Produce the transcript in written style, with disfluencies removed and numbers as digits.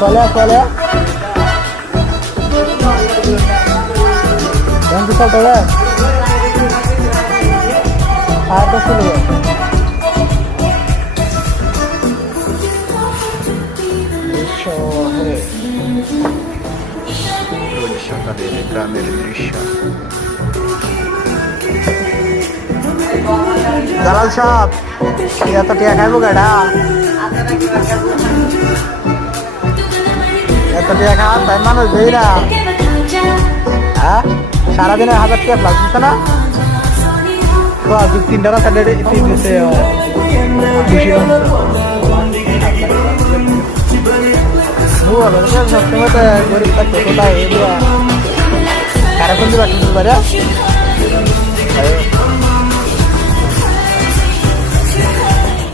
চলে Yang bisa tolong. Atas dulu ya. রোজ সকালে গ্রামের দৃশ্য। দালাল সাহেব এত টিয়া খাইবো গাড়া এত টিয়া খাওয়া তাই মানুষ দেই না হ্যাঁ সারাদিনে 1000 টাকা প্লাস দিচ্ছে না তো আজ 3টা রাত দিচ্ছে সবসময় তো গরিব থাকতো কোথায় কারা কোন দিবা